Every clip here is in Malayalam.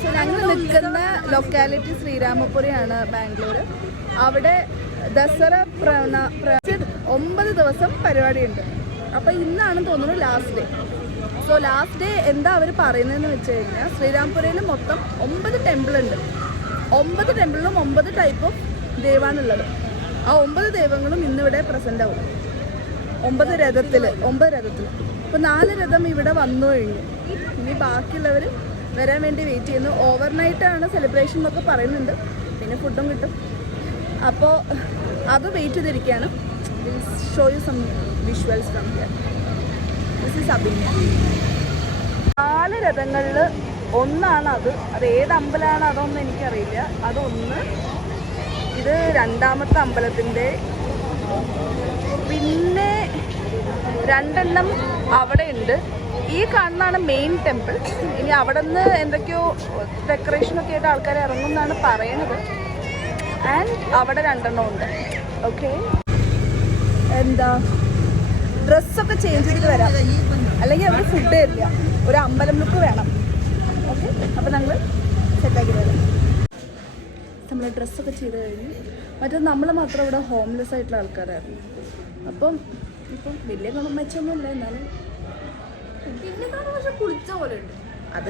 സോ ഞങ്ങൾ നിൽക്കുന്ന ലൊക്കാലിറ്റി ശ്രീരാമപുരയാണ് ബാംഗ്ലൂർ. അവിടെ ദസറ 9 ദിവസം പരിപാടിയുണ്ട്. അപ്പോൾ ഇന്നാണെന്ന് തോന്നുന്നു last day. So last day എന്താ അവർ പറയുന്നതെന്ന് വെച്ച് കഴിഞ്ഞാൽ ശ്രീരാംപുരയിൽ മൊത്തം 9 ടെമ്പിൾ ഉണ്ട്. 9 ടെമ്പിളിലും 9 ടൈപ്പ് ഓഫ് ദൈവമാണുള്ളത്. ആ 9 ദൈവങ്ങളും ഇന്നിവിടെ പ്രസൻ്റ് ആവും. 9 രഥത്തിൽ. അപ്പോൾ 4 രഥം ഇവിടെ വന്നു കഴിഞ്ഞു. ഇനി ബാക്കിയുള്ളവർ വരാൻ വേണ്ടി വെയിറ്റ് ചെയ്യുന്നു. ഓവർനൈറ്റാണ് സെലിബ്രേഷൻ എന്നൊക്കെ പറയുന്നുണ്ട്. പിന്നെ ഫുഡും കിട്ടും. അപ്പോൾ അത് വെയിറ്റ് ചെയ്തിരിക്കുകയാണ്. Show you some visuals from here. This is Abhinaya. 4 രഥങ്ങളിൽ ഒന്നാണ് അത് ഏത് അമ്പലമാണ് അതൊന്നും എനിക്കറിയില്ല. അതൊന്ന്. ഇത് 2ാമത്തെ അമ്പലത്തിൻ്റെ. പിന്നെ 2 അവിടെ ഉണ്ട്. ഈ കാണുന്നതാണ് മെയിൻ ടെമ്പിൾ. ഇനി അവിടെ നിന്ന് എന്തൊക്കെയോ ഡെക്കറേഷനൊക്കെ ആയിട്ട് ആൾക്കാർ ഇറങ്ങുമെന്നാണ് പറയണത്. ആൻഡ് അവിടെ 2 ഉണ്ട്. ഓക്കെ, എന്താ ഡ്രസ്സൊക്കെ ചേഞ്ച് ചെയ്തിട്ട് വരാം, അല്ലെങ്കിൽ അവർ ഫുഡ് തരില്ല. ഒരു അമ്പലം ലുക്ക് വേണം. ഓക്കെ, അപ്പോൾ ഞങ്ങൾ സെറ്റാക്കി വരാം. നമ്മൾ ഡ്രസ്സൊക്കെ ചെയ്ത് കഴിഞ്ഞ് മറ്റേ നമ്മൾ മാത്രം ഇവിടെ ഹോംലെസ് ആയിട്ടുള്ള ആൾക്കാരായിരുന്നു. ഇപ്പം വലിയ മെച്ചമൊന്നുമില്ല. എന്നാലും പിന്നെ പക്ഷെ കുളിച്ച പോലെ ഉണ്ട്. അത്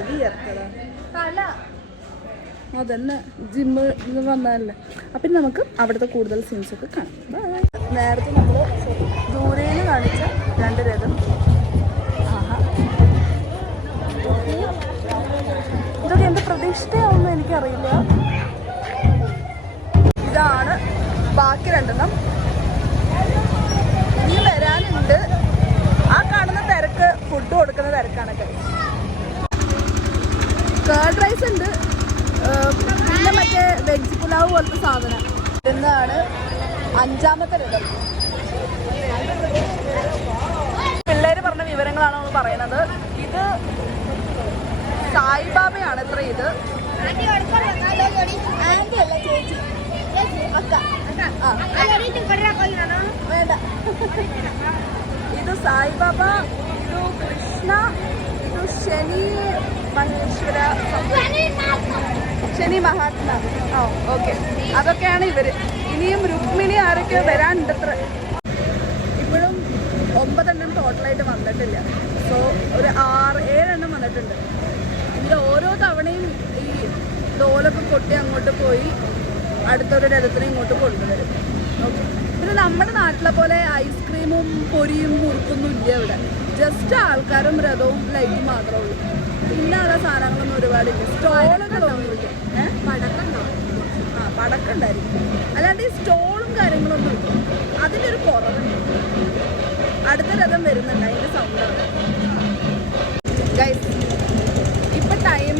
തല അതന്നെ ജിമ്മ് വന്നതല്ലേ. അപ്പം നമുക്ക് അവിടുത്തെ കൂടുതൽ സീൻസൊക്കെ കാണാം. നേരത്തെ നമ്മൾ ദൂരേന്ന് കാണിച്ച 2 രഥം. ആഹാ, ഇതൊക്കെ എന്ത് പ്രതീക്ഷിതയാവുമെന്ന് എനിക്കറിയില്ല. ഇതാണ് ബാക്കി 2 ഇനി വരാനുണ്ട്. ആ കാണുന്ന തിരക്ക് ഫുഡ് കൊടുക്കുന്ന തിരക്കാണൊക്കെ. കേർഡ് റൈസ് ഉണ്ട്. പിന്നെ മറ്റേ വെജ് പുലാവ് പോലത്തെ സാധനം. ഇന്നാണ് 5ാമത്തെ രഥം. പിള്ളേർ പറഞ്ഞ വിവരങ്ങളാണ് നമ്മൾ പറയുന്നത്. ഇത് സായിബാബയാണ്. എത്ര ഇത് ആൻറ്റി അല്ല ചേച്ചി വേണ്ട. ഇത് സായിബാബ, ഇത് കൃഷ്ണ, ഇത് ശനി മഹേശ്വര, ശനി മഹാത്മാ. ഓക്കെ, അതൊക്കെയാണ് ഇവര്. ഇനിയും രുക്മിണി ആരൊക്കെയോ വരാനുണ്ടത്ര. ഇപ്പോഴും 9 ടോട്ടലായിട്ട് വന്നിട്ടില്ല. സോ ഒരു 6-7 വന്നിട്ടുണ്ട്. ഇതിൽ ഓരോ തവണയും ഈ ഡോലൊക്കെ കൊട്ടി അങ്ങോട്ട് പോയി അടുത്തൊരു രഥത്തിനെ ഇങ്ങോട്ട് കൊണ്ടുവരും. ഓക്കെ, പിന്നെ നമ്മുടെ നാട്ടിലെ പോലെ ഐസ്ക്രീമും പൊരിയും മുറുക്കൊന്നും ഇല്ല ഇവിടെ. ജസ്റ്റ് ആൾക്കാരും രഥവും ലൈറ്റും മാത്രമേ ഉള്ളൂ. പിന്നെ ഉള്ള സാധനങ്ങളൊന്നും ഒരുപാടില്ല. സ്റ്റോളൊക്കെ തോന്നിയിരിക്കും. പടക്കം ഉണ്ടായിരിക്കും. അല്ലാണ്ട് ഈ സ്റ്റോളും കാര്യങ്ങളൊന്നും ഇല്ല. അതിനൊരു കുറവുണ്ട്. അടുത്ത രഥം വരുന്നുണ്ട്, അതിൻ്റെ സൗണ്ടാണ്. ഗൈസ്, ഇപ്പം ടൈം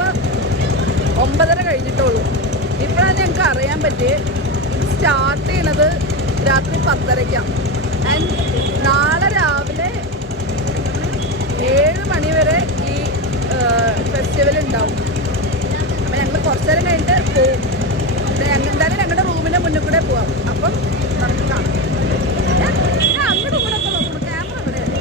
9:30 കഴിഞ്ഞിട്ടുള്ളൂ. ഇപ്പോഴാണ് ഞങ്ങൾക്ക് അറിയാൻ പറ്റിയത് ഇത് സ്റ്റാർട്ട് ചെയ്യണത് രാത്രി 10:30. ആൻഡ് നാളെ രാവിലെ 7 മണി വരെ ഈ ഫെസ്റ്റിവൽ ഉണ്ടാവും. അപ്പം ഞങ്ങൾ കുറച്ച് നേരം കഴിഞ്ഞിട്ട് പോകും. ഞങ്ങൾ എന്തായാലും ഞങ്ങളുടെ റൂമിൻ്റെ മുന്നിൽ കൂടെ പോവാം. അപ്പം നമുക്ക് കാണാം. അങ്ങോട്ടും ഇങ്ങോട്ടൊക്കെ നോക്കണം. ക്യാമറ എവിടെയാണ്?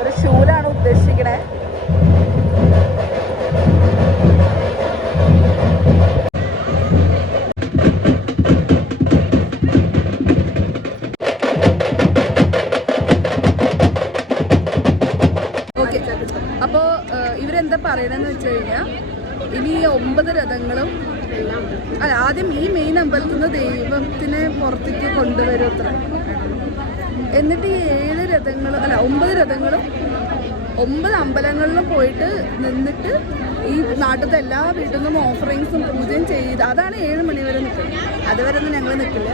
ഒരു ഷൂലാണ് ഉദ്ദേശിക്കണേ. അപ്പോൾ ഇവരെന്താ പറയണമെന്ന് വെച്ച് കഴിഞ്ഞാൽ ഇനി 9 രഥങ്ങളും അല്ല, ആദ്യം ഈ മെയിൻ അമ്പലത്തിൽ നിന്ന് ദൈവത്തിനെ പുറത്തേക്ക് കൊണ്ടുവരും അത്ര. എന്നിട്ട് ഈ 7 രഥങ്ങളും അല്ല 9 രഥങ്ങളും 9 അമ്പലങ്ങളിലും പോയിട്ട് നിന്നിട്ട് ഈ നാട്ടിലത്തെ എല്ലാ വീട്ടിൽ നിന്നും ഓഫറിങ്സും പൂജയും ചെയ്ത് അതാണ് 7 മണി വരെ നിൽക്കുന്നത്. അതുവരെ ഒന്നും ഞങ്ങൾ നിൽക്കില്ല.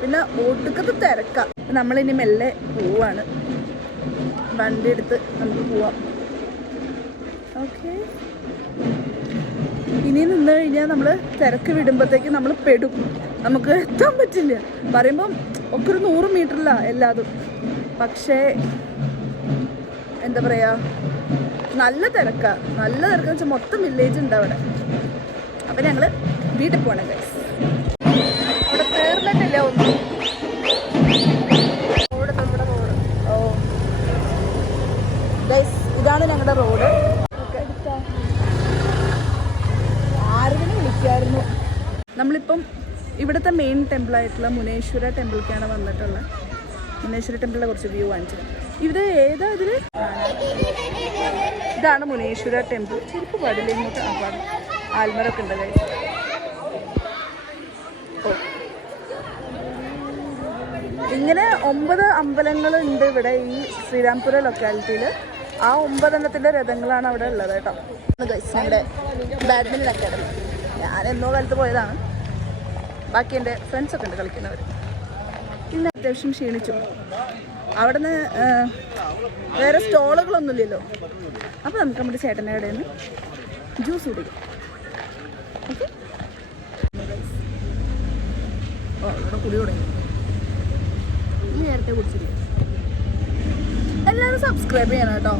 പിന്നെ ഒടുക്കത്ത് തിരക്കാം. നമ്മളിനി മെല്ലെ പോവാണ്, വണ്ടി എടുത്ത് നമുക്ക് പോവാം. ഓക്കെ, ഇനി നിന്ന് കഴിഞ്ഞാൽ നമ്മൾ തിരക്ക് വിടുമ്പോഴത്തേക്ക് നമ്മൾ പെടും, നമുക്ക് എത്താൻ പറ്റില്ല. പറയുമ്പം ഒക്കെ ഒരു 100 മീറ്ററില്ല എല്ലാതും, പക്ഷേ എന്താ പറയുക, നല്ല തിരക്കെന്ന് വെച്ചാൽ മൊത്തം വില്ലേജ് ഉണ്ട് അവിടെ. അപ്പം ഞങ്ങൾ വീട്ടിൽ പോകണം ഗൈസ്. ഇവിടെ തീർന്നിട്ടില്ല ഒന്നും. ഓ ഗൈസ്, ഇതാണ് ഞങ്ങളുടെ റോഡ്. ആരെങ്കിലും വിളിക്കായിരുന്നു. നമ്മളിപ്പം ഇവിടുത്തെ മെയിൻ ടെമ്പിളായിട്ടുള്ള മുനേശ്വര ടെമ്പിളിലേക്കാണ് വന്നിട്ടുള്ളത്. മുനേശ്വര ടെമ്പിളിനെ കുറച്ച് വ്യൂ കാണിച്ചത്. ഇത് ഏതാ ഇതിൽ? ഇതാണ് മുനേശ്വര ടെമ്പിൾ. ചെരുപ്പ് പാടില്ല ഇങ്ങോട്ട്. ആ പാടും. ആൽമരൊക്കെ ഉണ്ട് ഗൈസ്. ഓ, ഇങ്ങനെ 9 അമ്പലങ്ങളുണ്ട് ഇവിടെ ഈ ശ്രീരാംപുരം ലൊക്കാലിറ്റിയിൽ. ആ 9 എണ്ണത്തിൻ്റെ രഥങ്ങളാണ് അവിടെ ഉള്ളത് കേട്ടോ. ഗൈസ്, ഞങ്ങളുടെ ബാഡ്മിൻ്റൺ അക്കാഡമി. ഞാൻ എന്നോ കാലത്ത് പോയതാണ്. ബാക്കി എൻ്റെ ഫ്രണ്ട്സൊക്കെ ഉണ്ട് കളിക്കുന്നവർ. പിന്നെ അത്യാവശ്യം ക്ഷീണിച്ചു. അവിടെ നിന്ന് വേറെ സ്റ്റോളുകളൊന്നുമില്ലല്ലോ. അപ്പോൾ നമുക്ക് നമ്മുടെ ചേട്ടൻ്റെ കടയിൽ നിന്ന് ജ്യൂസ് കുടിക്കാം. ഓക്കെ, ഓ ഇവിടെ കുടി തുടങ്ങി. നേരത്തെ കുടിച്ചിരിക്കും. എല്ലാവരും സബ്സ്ക്രൈബ് ചെയ്യണം കേട്ടോ.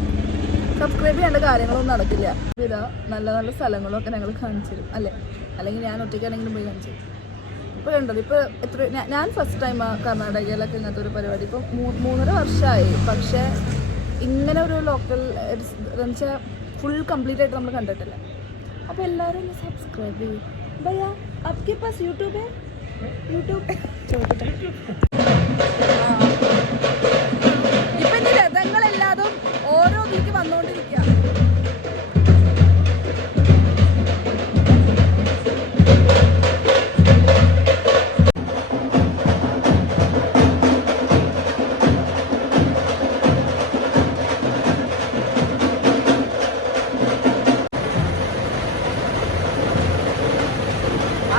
സബ്സ്ക്രൈബ് ചെയ്യേണ്ട കാര്യങ്ങളൊന്നും നടക്കില്ല. ഇതാ നല്ല നല്ല സ്ഥലങ്ങളൊക്കെ ഞങ്ങൾ കാണിച്ചു തരും അല്ലേ, അല്ലെങ്കിൽ ഞാൻ ഒറ്റയ്ക്കാണെങ്കിലും പോയി കാണിച്ചു തരും. ഇപ്പോൾ കണ്ടത്, ഇപ്പോൾ ഞാൻ ഫസ്റ്റ് ടൈം കർണാടകയിലൊക്കെ ഇങ്ങനത്തെ ഒരു പരിപാടി. ഇപ്പം 3.5 വർഷമായി. പക്ഷേ ഇങ്ങനെ ഒരു ലോക്കൽ എന്ന് വെച്ചാൽ ഫുൾ കംപ്ലീറ്റ് ആയിട്ട് നമ്മൾ കണ്ടിട്ടില്ല. അപ്പോൾ എല്ലാവരും ഒന്ന് സബ്സ്ക്രൈബ് ചെയ്യും. ഭയ്യ ആപ്കെ പാസ് യൂട്യൂബ് ചോദിക്കട്ടെ. ഇപ്പം ഇനി രഥങ്ങളെല്ലാതും ഓരോ ഇതിലേക്ക് വന്നുകൊണ്ടിരിക്കുക.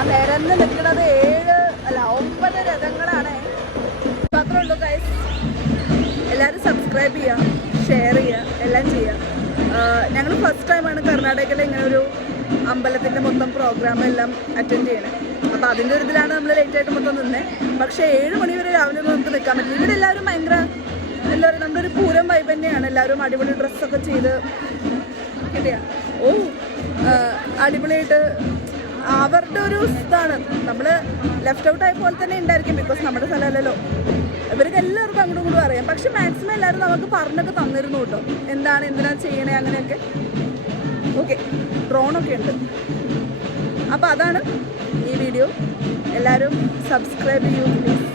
നിരന്ന് നിൽക്കുന്നത് 9 രഥങ്ങളാണ്. മാത്രമേ ഉള്ളൂ ഗൈസ്. എല്ലാവരും സബ്സ്ക്രൈബ് ചെയ്യുക, ഷെയർ ചെയ്യുക, എല്ലാം ചെയ്യുക. ഞങ്ങൾ ഫസ്റ്റ് ടൈമാണ് കർണാടകയിൽ ഇങ്ങനെ ഒരു അമ്പലത്തിൻ്റെ മൊത്തം പ്രോഗ്രാം എല്ലാം അറ്റൻഡ് ചെയ്യണേ. അപ്പോൾ അതിൻ്റെ ഒരു ഇതിലാണ് നമ്മൾ ലേറ്റായിട്ട് മൊത്തം നിന്നത്. പക്ഷേ 7 മണി വരെ രാവിലെ ഒന്നും നമുക്ക് നിൽക്കാൻ പറ്റില്ല. ഇവിടെ എല്ലാവരും ഭയങ്കര എന്താ പറയുക, നമ്മുടെ ഒരു പൂരം വൈബ് തന്നെയാണ്. എല്ലാവരും അടിപൊളി ഡ്രസ്സൊക്കെ ചെയ്ത് കിട്ടിയ അടിപൊളിയായിട്ട് അവരുടെ ഒരു ഇതാണ്. നമ്മൾ ലെഫ്റ്റ് ഔട്ട് ആയ പോലെ തന്നെ ഉണ്ടായിരിക്കും, ബിക്കോസ് നമ്മുടെ സ്ഥലമല്ലല്ലോ. ഇവർക്ക് എല്ലാവർക്കും അങ്ങോട്ടും ഇങ്ങോട്ടും അറിയാം. പക്ഷെ മാക്സിമം എല്ലാവരും നമുക്ക് പറഞ്ഞൊക്കെ തന്നിരുന്നു കേട്ടോ, എന്തിനാണ് ചെയ്യണേ അങ്ങനെയൊക്കെ. ഓക്കെ, ഡ്രോണൊക്കെ ഉണ്ട്. അപ്പോൾ അതാണ് ഈ വീഡിയോ. എല്ലാവരും സബ്സ്ക്രൈബ് ചെയ്യൂ പ്ലീസ്,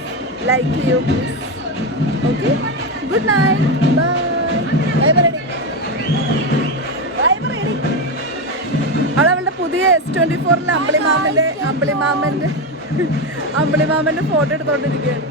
ലൈക്ക് ചെയ്യൂ please. Okay, good night, bye. അവളുടെ പുതിയ S24 അമ്പിളിമാമൻ്റെ ഫോട്ടോ എടുത്തോണ്ടിരിക്കുകയാണ്.